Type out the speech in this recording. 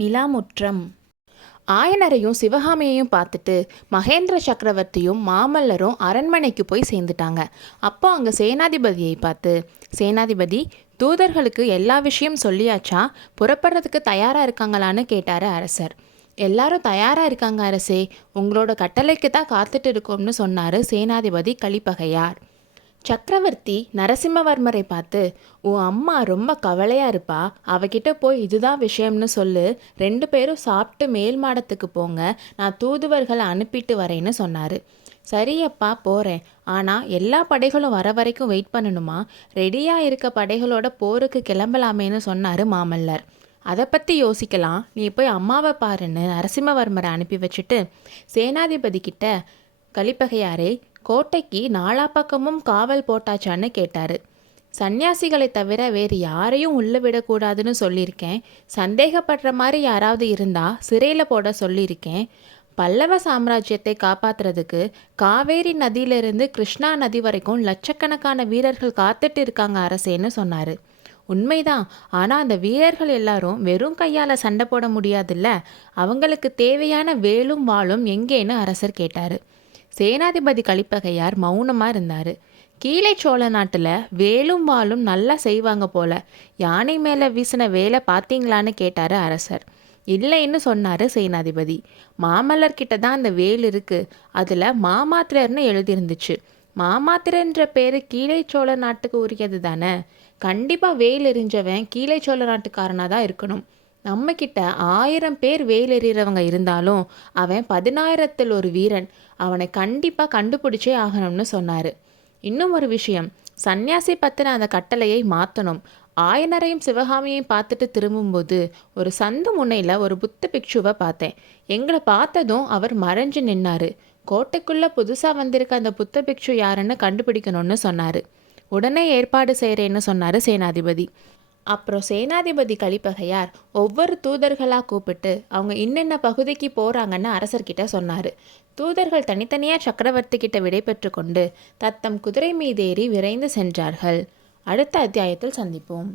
நிலாமுற்றம். ஆயனரையும் சிவகாமியையும் பார்த்துட்டு மகேந்திர சக்கரவர்த்தியும் மாமல்லரும் அரண்மனைக்கு போய் சேர்ந்துட்டாங்க. அப்போ அங்கே சேனாதிபதியை பார்த்து, சேனாதிபதி, தூதர்களுக்கு எல்லா விஷயம் சொல்லியாச்சா, புறப்படுறதுக்கு தயாராக இருக்காங்களான்னு கேட்டார் அரசர். எல்லாரும் தயாராக இருக்காங்க அரசே, உங்களோட கட்டளைக்கு தான் காத்துட்டு இருக்கோம்னு சொன்னார் சேனாதிபதி கலிப்பகையார். சக்கரவர்த்தி நரசிம்மவர்மரை பார்த்து, உன் அம்மா ரொம்ப கவலையாக இருப்பா, அவகிட்ட போய் இதுதான் விஷயம்னு சொல்லு, 2 பேரும் சாப்பிட்டு மேல் மாடத்துக்கு போங்க, நான் தூதுவர்களை அனுப்பிட்டு வரேன்னு சொன்னார். சரியப்பா போகிறேன், ஆனால் எல்லா படைகளும் வர வரைக்கும் வெயிட் பண்ணணுமா, ரெடியாக இருக்க படைகளோட போருக்கு கிளம்பலாமேன்னு சொன்னார் மாமல்லர். அதை பற்றி யோசிக்கலாம், நீ போய் அம்மாவை பாருன்னு நரசிம்மவர்மரை அனுப்பி வச்சுட்டு சேனாதிபதி கிட்ட, கலிப்பகையாரே, கோட்டைக்கு நாலா பக்கமும் காவல் போட்டாச்சான்னு கேட்டார். சன்னியாசிகளை தவிர வேறு யாரையும் உள்ளே விடக்கூடாதுன்னு சொல்லியிருக்கேன், சந்தேகப்படுற மாதிரி யாராவது இருந்தால் சிறையில் போட சொல்லியிருக்கேன், பல்லவ சாம்ராஜ்யத்தை காப்பாற்றுறதுக்கு காவேரி நதியிலிருந்து கிருஷ்ணா நதி வரைக்கும் லட்சக்கணக்கான வீரர்கள் காத்துட்டு இருக்காங்க அரசேன்னு சொன்னார். உண்மைதான், ஆனால் அந்த வீரர்கள் எல்லாரும் வெறும் கையால் சண்டை போட முடியாதுல்ல, அவங்களுக்கு தேவையான வேலும் வாளும் எங்கேன்னு அரசர் கேட்டார். சேனாதிபதி கலிப்பகையார் மௌனமாக இருந்தார். கீழே சோழ நாட்டில் வேலும் வாளும் நல்லா செய்வாங்க போல, யானை மேலே வீசின வேலை பார்த்தீங்களான்னு கேட்டார் அரசர். இல்லைன்னு சொன்னார் சேனாதிபதி. மாமல்லர்கிட்ட தான் அந்த வேல் இருக்குது, அதில் மாமாத்திரர்னு எழுதியிருந்துச்சு. மாமாத்திரன்ற பேர் கீழே சோழ நாட்டுக்கு உரியது தானே, கண்டிப்பாக வேல் எறிஞ்சவன் கீழே சோழ நாட்டுக்காரனாக தான் இருக்கணும். நம்மக்கிட்ட 1000 பேர் வேல் எறிகிறவங்க இருந்தாலும் அவன் 10,000ல் ஒரு வீரன், அவனை கண்டிப்பாக கண்டுபிடிச்சே ஆகணும்னு சொன்னார். இன்னும் ஒரு விஷயம், சன்னியாசி பற்றின அந்த கட்டளையை மாற்றணும். ஆயனரையும் சிவகாமியையும் பார்த்துட்டு திரும்பும்போது ஒரு சந்து முனையில் ஒரு புத்த பிக்ஷுவை பார்த்தேன். எங்களை பார்த்ததும் அவர் மறைஞ்சு நின்னார். கோட்டைக்குள்ளே புதுசாக வந்திருக்க அந்த புத்த பிக்ஷு யாருன்னு கண்டுபிடிக்கணும்னு சொன்னார். உடனே ஏற்பாடு செய்கிறேன்னு சொன்னார் சேனாதிபதி. அப்புறம் சேனாதிபதி கலிப்பகையார் ஒவ்வொரு தூதர்களாக கூப்பிட்டு அவங்க இன்னென்ன பகுதிக்கு போகிறாங்கன்னு அரசர்கிட்ட சொன்னார். தூதர்கள் தனித்தனியாக சக்கரவர்த்தி கிட்ட விடை பெற்று கொண்டு தத்தம் குதிரை மீதேறி விரைந்து சென்றார்கள். அடுத்த அத்தியாயத்தில் சந்திப்போம்.